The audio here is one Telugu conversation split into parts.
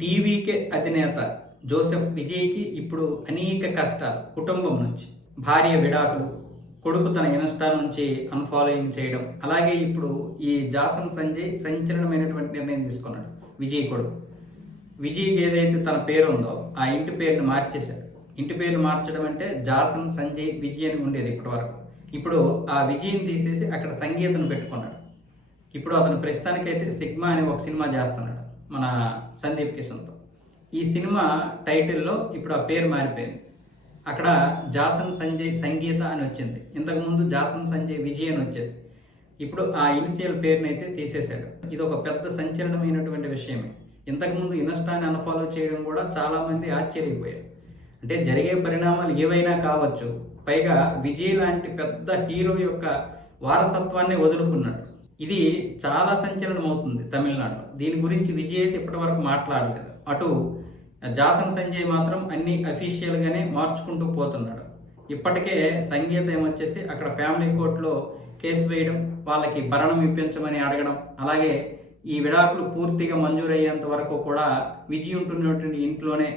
టీవీకే అధినేత జోసెఫ్ విజయ్‌కి ఇప్పుడు అనేక కష్టాలు కుటుంబం నుంచి. భార్య విడాకులు, కొడుకు తన ఇన్‌స్టా నుంచి అన్‌ఫాలోయింగ్ చేయడం. అలాగే ఇప్పుడు ఈ జాసన్ సంజయ్ సంచలనమైనటువంటి నిర్ణయం తీసుకున్నాడు. విజయ్ కొడుకు. విజయ్‌కి ఏదైతే తన పేరుందో ఆ ఇంటి పేరుని మార్చేశాడు. ఇంటి పేరు మార్చడం అంటే జాసన్ సంజయ్ విజయ్ అని ఉండేది ఇప్పటివరకు. ఇప్పుడు ఆ విజయ్‌ని తీసేసి అక్కడ సంగీతను పెట్టుకున్నాడు. ఇప్పుడు అతను ప్రస్తుతానికైతే 'సిగ్మా' అనే ఒక సినిమా చేస్తున్నాడు మన సందీప్ కిషన్‌తో. ఈ సినిమా టైటిల్‌లో ఇప్పుడు ఆ పేరు మారిపోయింది. అక్కడ జాసన్ సంజయ్ సంగీత అని వచ్చింది. ఇంతకుముందు జాసన్ సంజయ్ విజయ్ అని వచ్చేది. ఇప్పుడు ఆ ఇనిషియల్ పేరునైతే తీసేశాడు. ఇది ఒక పెద్ద సంచలనమైనటువంటి విషయమే. ఇంతకుముందు ఇన్‌స్టాని అన్‌ఫాలో చేయడం కూడా చాలామంది ఆశ్చర్యపోయారు. అంటే జరిగే పరిణామాలు ఏవైనా కావచ్చు. పైగా విజయ్ లాంటి పెద్ద హీరో యొక్క వారసత్వాన్ని వదులుకున్నాడు. ఇది చాలా సంచలనం అవుతుంది తమిళనాడులో. దీని గురించి విజయ్ అయితే ఇప్పటివరకు మాట్లాడలేదు. అటు జాసన్ సంజయ్ మాత్రం అన్ని అఫీషియల్గానే మార్చుకుంటూ పోతున్నాడు. ఇప్పటికే సంగీత ఏమొచ్చేసి అక్కడ ఫ్యామిలీ కోర్టులో కేసు వేయడం, వాళ్ళకి భరణం ఇప్పించమని అడగడం, అలాగే ఈ విడాకులు పూర్తిగా మంజూరయ్యేంత వరకు కూడా విజయ్ ఉంటున్నటువంటి ఇంట్లోనే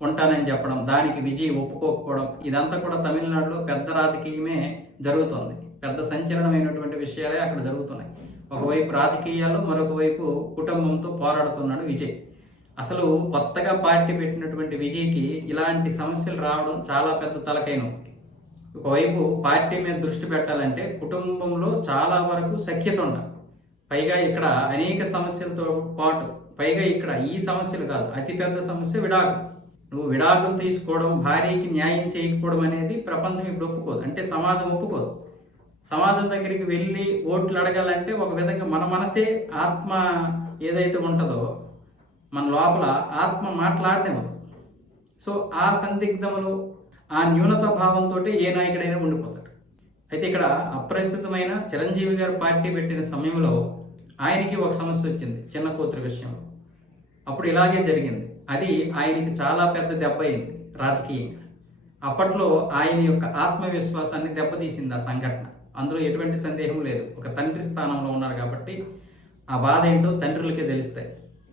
ఉంటానని చెప్పడం, దానికి విజయ్ ఒప్పుకోకపోవడం, ఇదంతా కూడా తమిళనాడులో పెద్ద రాజకీయమే జరుగుతోంది. పెద్ద సంచలనమైనటువంటి విషయాలే అక్కడ జరుగుతున్నాయి. ఒకవైపు రాజకీయాల్లో, మరొక వైపు కుటుంబంతో పోరాడుతున్నాడు విజయ్. అసలు కొత్తగా పార్టీ పెట్టినటువంటి విజయ్‌కి ఇలాంటి సమస్యలు రావడం చాలా పెద్ద తలకాయ నొప్పి. ఒకవైపు పార్టీ మీద దృష్టి పెట్టాలంటే కుటుంబంలో చాలా వరకు సఖ్యత ఉండాలి. పైగా ఇక్కడ అనేక సమస్యలతో పాటు పైగా ఇక్కడ ఈ సమస్యలు కాదు, అతిపెద్ద సమస్య విడాకులు. నువ్వు విడాకులు తీసుకోవడం, భార్యకి న్యాయం చేయకపోవడం అనేది ప్రపంచం ఇప్పుడు ఒప్పుకోదు. అంటే సమాజం ఒప్పుకోదు. సమాజం దగ్గరికి వెళ్ళి ఓట్లు అడగాలంటే ఒక విధంగా మన మనసే ఆత్మ ఏదైతే ఉంటుందో మన లోపల ఆత్మ మాట్లాడనివ్వదు. సో ఆ సందిగ్ధములు, ఆ న్యూనత భావంతో ఏ నాయకుడైనా ఉండిపోతాడు. అయితే ఇక్కడ అప్రస్తుతమైన చిరంజీవి గారు పార్టీ పెట్టిన సమయంలో ఆయనకి ఒక సమస్య వచ్చింది చిన్న కూతురు విషయంలో. అప్పుడు ఇలాగే జరిగింది. అది ఆయనకి చాలా పెద్ద దెబ్బ అయింది రాజకీయంగా. అప్పట్లో ఆయన యొక్క ఆత్మవిశ్వాసాన్ని దెబ్బతీసింది ఆ సంఘటన. అందులో ఎటువంటి సందేహం లేదు. ఒక తండ్రి స్థానంలో ఉన్నారు కాబట్టి ఆ బాధ ఏంటో తండ్రులకే తెలుస్తాయి.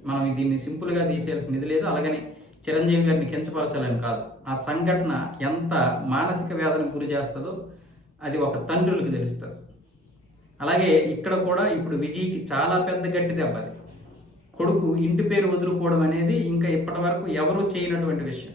మనం దీన్ని సింపుల్గా తీసేయాల్సిన ఇది లేదు. అలాగని చిరంజీవి గారిని కించపరచాలని కాదు. ఆ సంఘటన ఎంత మానసిక వేదనకు గురి చేస్తుందో అది ఒక తండ్రులకు తెలుస్తుంది. అలాగే ఇక్కడ కూడా ఇప్పుడు విజయ్కి చాలా పెద్ద గట్టి దెబ్బ అది. కొడుకు ఇంటి పేరు వదులుకోవడం అనేది ఇంకా ఇప్పటి వరకు ఎవరూ చేయనటువంటి విషయం.